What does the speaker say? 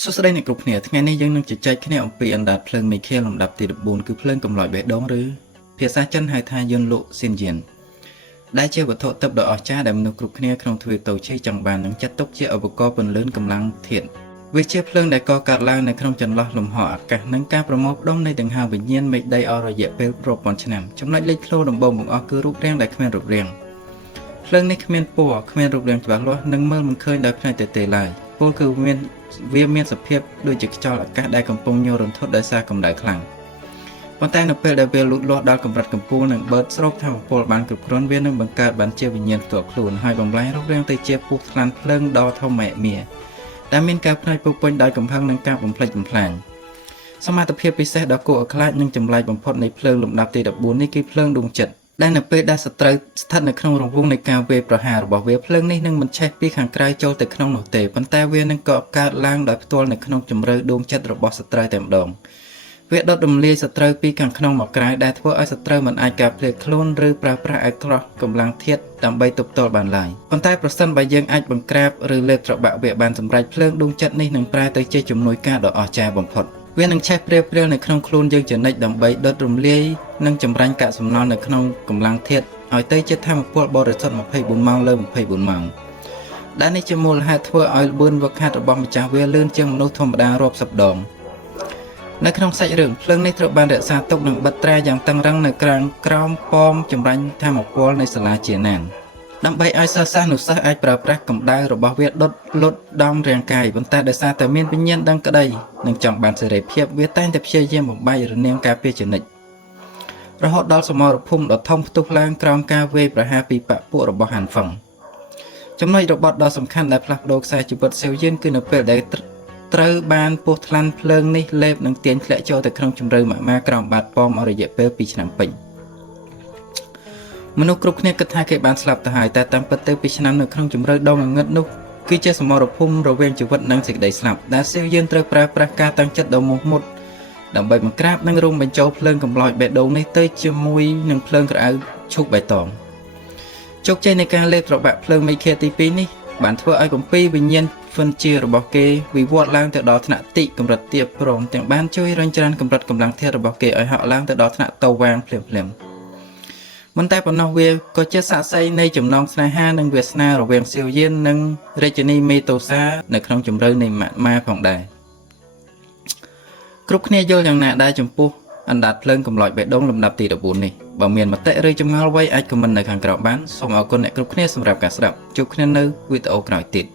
សួស្តីអ្នកគ្រប់គ្នាថ្ងៃនេះយើងនឹងជជែកគ្នាអំពីអណ្ដាតភ្លើងមេឃាលំដាប់ទី14គឺភ្លើងកំឡោចបេះដូងឬភាសាចិនហៅថាយន្តលក់ស៊ីនយៀនដែលជាវត្ថុទិព្វដ៏អស្ចារ្យដែលមនុស្សគ្រប់គ្នាក្នុងទ្វីបតូចចង់បាននិងចាត់ទុកជាឧបករណ៍ពន្លឿនកម្លាំងធាតុវាជាភ្លើងដែលកកើតឡើងនៅក្នុងចន្លោះលំហអាកាសនិងការប្រមូលផ្ដុំនៃដង្ហើមវិញ្ញាណមេឃដីអស់រយៈពេលរាប់ពាន់ឆ្នាំចំណុចលេចធ្លោដំបូងបង្អស់គឺរូបរាងដែលគ្មានរូបរាងភ្លើងនេះគ្មានពណ៌គ្មានរូបរាងច្បាស់លាស់និងមើលមិនឃើញដោយភ្នែកទទេឡើយពលគឺវាមានសភាពដូចជាខ្យល់អាកាសដែលកំពុងញ័ររន្ធត់ដោយសារកម្ដៅខ្លាំងប៉ុន្តែនៅពេលដែលវាលូតលាស់ដល់កម្រិតកំពូលនិងបឺតស្រូបថាមពលបានគ្រប់គ្រាន់វានឹងបង្កើតបានជាវិញ្ញាណផ្ទាល់ខ្លួនហើយបំលែងរូបរាងទៅជាពស់ថ្លាន់ភ្លើងដ៏ធំម៉ែមាដែលមានការផ្នែកពុះពេញដោយកំហឹងនិងការបំផ្លិចបំផ្លាញសមត្ថភាពពិសេសដ៏គួរឲ្យខ្លាចនិងចម្លែកបំផុតនៃភ្លើងលំដាប់ទី14នេះគឺភ្លើងដួងចិត្តដែលនៅពេលដែលសត្រូវស្ថិតនៅក្នុងរង្វង់នៃការវាយប្រហាររបស់វាភ្លើងនេះនឹងមិនឆេះពីខាងក្រៅចូលទៅក្នុងនោះទេប៉ុន្តែវានឹងកកើតឡើងដោយផ្ទាល់នៅក្នុងជម្រៅដួងចិត្តរបស់សត្រូវតែម្ដងវាដុតរំលាយសត្រូវពីខាងក្នុងមកក្រៅដែលធ្វើឲ្យសត្រូវមិនអាចការពារខ្លួនឬប្រើប្រាស់ឲ្យក្រោះកម្លាំងធាតុដើម្បីទប់ទល់បានឡើយប៉ុន្តែប្រសិនបើយើងអាចបង្ក្រាបឬលេបត្របាក់វាបានសម្រេចភ្លើងដួងចិត្តនេះនឹងប្រែទៅជាជំនួយការដ៏អស្ចារ្យបំផុតវានឹងឆេះព្រាលនៅក្នុងខ្លួនយើងជានិច្ចដើម្បីដុតរំលាយនិងចម្រាញ់កាកសំណល់នៅក្នុងកម្លាំងធាតុឲ្យទៅជាថាមពលបរិសុទ្ធ24ម៉ោងលើ24ម៉ោងដែលនេះជាមូលហេតុធ្វើឲ្យល្បឿនវឹកហាត់របស់ម្ចាស់វាលឿនជាងមនុស្សធម្មតារាប់សិបដងនៅក្នុងសាច់រឿងភ្លើងនេះត្រូវបានរក្សាទុកនិងបិទត្រាយ៉ាងតឹងរ៉ឹងនៅក្រោមប៉មចម្រាញ់ថាមពលនៃសាលាជាណានដើម្បីឲ្យសិស្សនុសិស្សអាចប្រើប្រាស់កម្ដៅរបស់វាដុតលុតដំរាងកាយប៉ុន្តែដោយសារតែមានវិញ្ញាណដឹងក្តីនិងចង់បានសេរីភាពវាតែងតែព្យាយាមបំបែករនាងការពារជានិច្ចរហូតដល់សមរភូមិដ៏ធំផ្ទុះឡើងក្រោមការវាយប្រហារពីបកពួករបស់ហាន់ហ្វឹងចំណុចរបត់ដ៏សំខាន់ដែលផ្លាស់ប្ដូរខ្សែជីវិតសេវយៀនគឺនៅពេលដែលត្រូវបានពោះថ្លាន់ភ្លើងនេះលេបនិងទាញធ្លាក់ចូលទៅក្នុងជម្រៅម៉ាក្រោមបាតប៉មអស់រយៈពេល2ឆ្នាំពេញមនុស្សគ្រប់គ្នាគិតថាគេបានស្លាប់ទៅហើយតែតាមពិតទៅ2ឆ្នាំនៅក្នុងជម្រៅដ៏ងងឹតនោះគឺជាសមរភូមិរវាងជីវិតនិងសេចក្តីស្លាប់ដែលសេវយៀនត្រូវប្រើប្រាស់ការតាំងចិត្តដ៏មោះមុតដើម្បីបង្ក្រាបនិងរួមបញ្ចូលភ្លើងកំឡោចបេះដូងនេះទៅជាមួយនឹងភ្លើងក្រអៅឈូកបៃតងជោគជ័យនៃការលេបត្របាក់ភ្លើងមេឃាទី2នេះបានធ្វើឲ្យគម្ពីរវិញ្ញាណហ្វិនជារបស់គេវិវត្តឡើងទៅដល់ថ្នាក់តិកម្រិតទាបព្រមទាំងបានជួយរុញច្រានកម្រិតកម្លាំងធាតុរបស់គេឲ្យហក់ឡើងទៅដល់ថ្នាក់តវាងភ្លាមមិនតែប៉ុណ្ណោះវាក៏ជាសាក្សីនៃចំណងស្នេហានិងវាសនារវាងសេវយៀននិងរាជិនីមេតូសានៅក្នុងជម្រៅនៃម៉ាផងដែរគ្រប់គ្នាយល់យ៉ាងណាដែរចំពោះអណ្ដាតភ្លើងកំឡោចបេះដូងលំដាប់ទី14នេះបើមានមតិឬចម្ងល់អ្វីអាចខមមិននៅខាងក្រោមបានសូមអរគុណអ្នកគ្រប់គ្នាសម្រាប់ការស្ដាប់ជួបគ្នានៅវីដេអូក្រោយទៀត